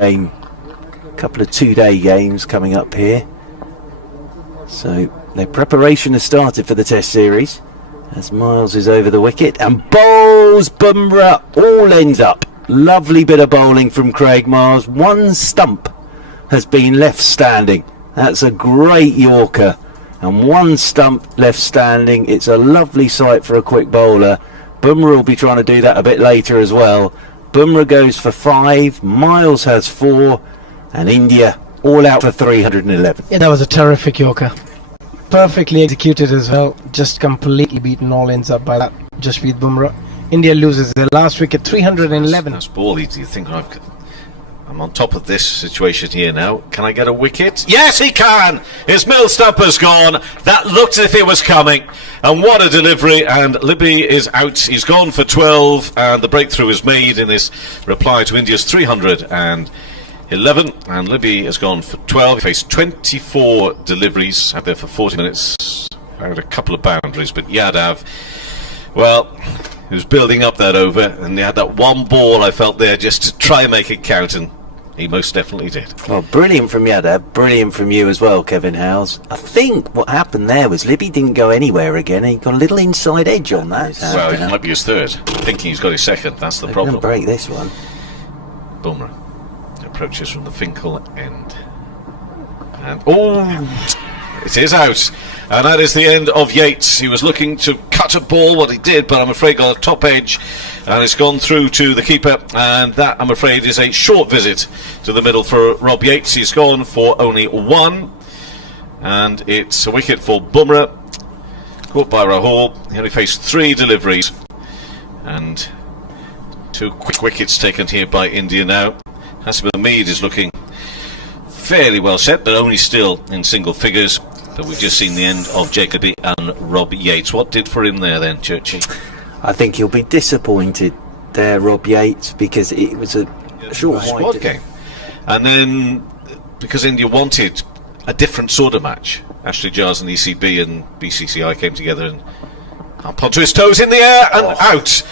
game, couple of 2-day games coming up here. So their preparation has started for the Test series as Miles is over the wicket and bowls Bumrah, all ends up. Lovely bit of bowling from Craig Miles. One stump has been left standing. That's a great Yorker, and one stump left standing. It's a lovely sight for a quick bowler. Bumrah will be trying to do that a bit later as well. Bumrah goes for 5, Miles has 4, and India all out for 311. Yeah, that was a terrific Yorker. Perfectly executed as well. Just completely beaten, all ends up by that Jasprit Bumrah. India loses their last wicket, 311. That's bally. Do you think I'm on top of this situation here now? Can I get a wicket? Yes, he can! His middle stumper's gone. That looked as if it was coming. And what a delivery. And Libby is out. He's gone for 12. And the breakthrough is made in this reply to India's 311. And Libby has gone for 12. He faced 24 deliveries out there for 40 minutes. Found a couple of boundaries. But Yadav, well, he was building up that over. And he had that one ball, I felt, there just to try and make it count. And he most definitely did. Well, brilliant from Yadav, brilliant from you as well, Kevin Howes. I think what happened there was Libby didn't go anywhere again. He got a little inside edge on that. Well, it might be his third. Thinking he's got his second. That's the problem. Break this one. Bumrah approaches from the Finkel end. And it is out. And that is the end of Yates. He was looking to cut a ball, what he did, but I'm afraid got a top edge, and it's gone through to the keeper, and that, I'm afraid, is a short visit to the middle for Rob Yates. He's gone for only 1, and it's a wicket for Bumrah, caught by Rahul. He only faced 3 deliveries, and 2 quick wickets taken here by India now. Hasim Hamid is looking fairly well set, but only still in single figures. But we've just seen the end of Jacoby and Rob Yates. What did for him there then, Churchy? I think he'll be disappointed there, Rob Yates, because it was a short squad game. And then, because India wanted a different sort of match, Ashley Jars and ECB and BCCI came together and up onto his toes in the air and out.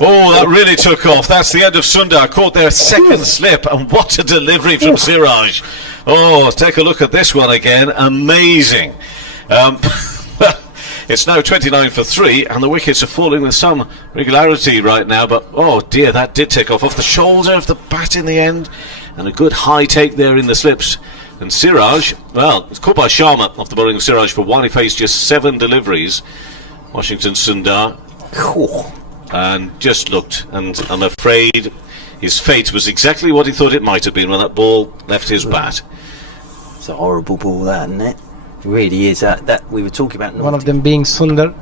Oh, that really took off. That's the end of Sundar. Caught their second slip, and what a delivery from Siraj. Oh, take a look at this one again. Amazing. It's now 29 for 3, and the wickets are falling with some regularity right now, but oh dear, that did take off the shoulder of the bat in the end, and a good high take there in the slips. And Siraj, well, it's caught by Sharma off the bowling of Siraj for 1. He faced just 7 deliveries. Washington Sundar. And just looked, and I'm afraid his fate was exactly what he thought it might have been when that ball left his bat. It's a horrible ball, that, isn't it? It really is. That we were talking about. One of them being Sundar.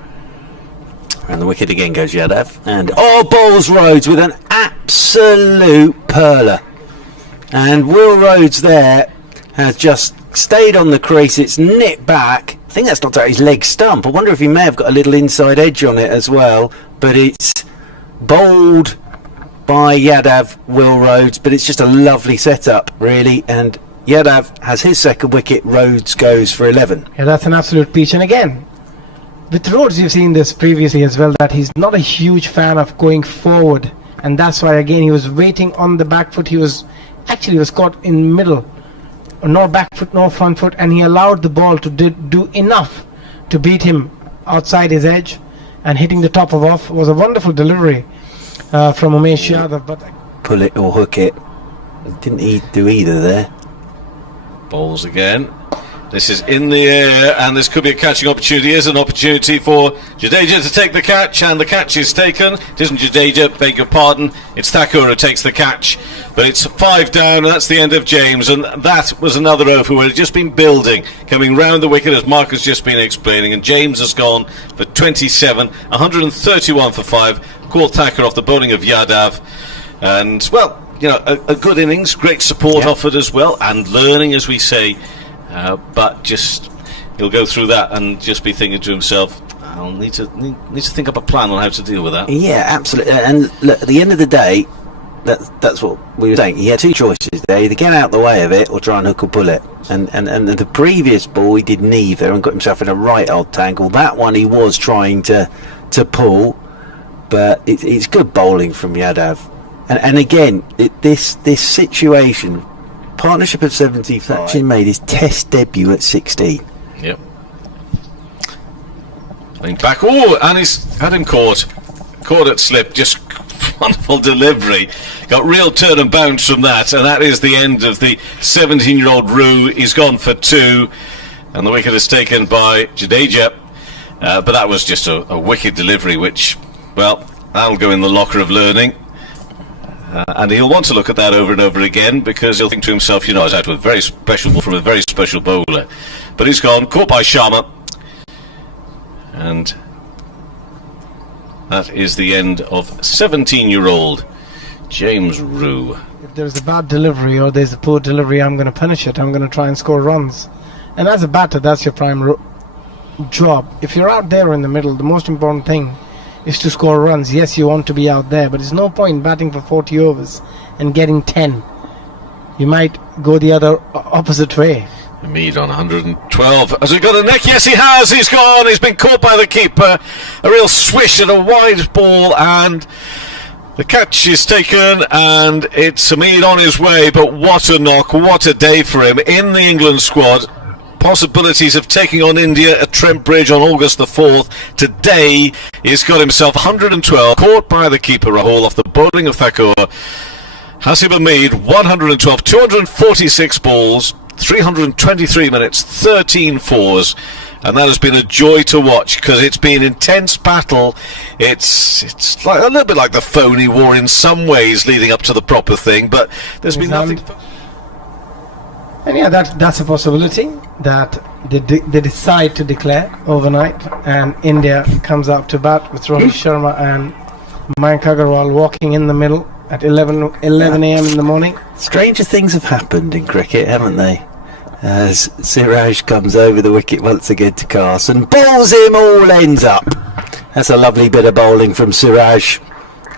And the wicket again goes Yadav. And bowls Rhodes with an absolute perler. And Will Rhodes there has just stayed on the crease. It's nipped back. I think that's knocked out his leg stump. I wonder if he may have got a little inside edge on it as well. But it's bowled by Yadav, Will Rhodes. But it's just a lovely setup, really. And Yadav has his second wicket. Rhodes goes for 11. Yeah, that's an absolute peach. And again, with Rhodes, you've seen this previously as well, that he's not a huge fan of going forward. And that's why, again, he was waiting on the back foot. He was caught in middle. No back foot, no front foot, and he allowed the ball to do enough to beat him outside his edge, and hitting the top of off was a wonderful delivery from Umesh Yadav. But pull it or hook it, didn't he do either there? Balls again. This is in the air, and this could be a catching opportunity. Here's an opportunity for Jadeja to take the catch, and the catch is taken. It isn't Jadeja, beg your pardon. It's Thakur who takes the catch. But it's 5 down, and that's the end of James. And that was another over where it had just been building, coming round the wicket as Mark has just been explaining. And James has gone for 27, 131 for 5. Caught Thakur off the bowling of Yadav. And, well, you know, a good innings, great support offered as well, and learning, as we say. But just he'll go through that and just be thinking to himself, I'll need to think up a plan on how to deal with that. Yeah, absolutely. And look, at the end of the day, that's what we were saying. He had 2 choices there: either get out the way of it or try and hook or pull it. And the previous ball he did neither and got himself in a right old tangle. That one he was trying to pull, but it's good bowling from Yadav. And again, this situation, partnership of 75, actually made his Test debut at 16. Yep. Playing back. Oh, and he's had him caught at slip. Just wonderful delivery. Got real turn and bounce from that, and that is the end of the 17-year-old Roux. He's gone for 2, and the wicket is taken by Jadeja. But that was just a wicked delivery, which, well, that'll go in the locker of learning. And he'll want to look at that over and over again, because he'll think to himself, you know, I was out with a very special ball from a very special bowler. But he's gone, caught by Sharma. And that is the end of 17-year-old James Roux. If there's a bad delivery or there's a poor delivery, I'm going to punish it. I'm going to try and score runs. And as a batter, that's your prime job. If you're out there in the middle, the most important thing is to score runs. Yes, you want to be out there, but there's no point batting for 40 overs and getting 10. You might go the other opposite way. Mead on 112. Has he got a neck? Yes, he has. He's gone. He's been caught by the keeper. A real swish at a wide ball, and the catch is taken, and it's Mead on his way. But what a knock. What a day for him in the England squad. Possibilities of taking on India at Trent Bridge on August the 4th. Today, he's got himself 112, caught by the keeper, Rahul, off the bowling of Thakur. Hasib Hamid, 112, 246 balls, 323 minutes, 13 fours, and that has been a joy to watch, because it's been intense battle. It's like a little bit like the phony war in some ways leading up to the proper thing, but there's been nothing. And yeah, that's a possibility that they decide to declare overnight, and India comes out to bat with Rohit Sharma and Mayank Agarwal walking in the middle at 11 a.m. in the morning. Stranger things have happened in cricket, haven't they? As Siraj comes over the wicket once again to Carson, bowls him all ends up. That's a lovely bit of bowling from Siraj.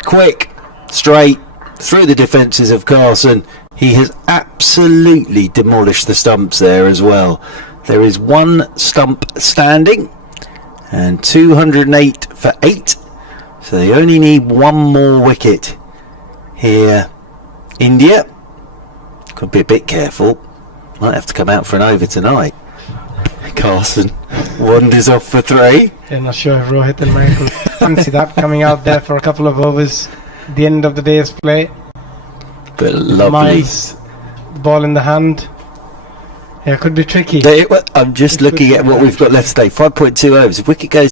Quick, straight, through the defences of Carson. He has absolutely demolished the stumps there as well. There is one stump standing, and 208 for 8. So they only need one more wicket here. India could be a bit careful. Might have to come out for an over tonight. Carson wanders off for 3. I'm not sure if Rohit and Mayank will fancy that, coming out there for a couple of overs at the end of the day's play. But lovely. Miles, ball in the hand. Yeah, it could be tricky. I'm just looking at what we've got left today. 5.2 overs. If wicket goes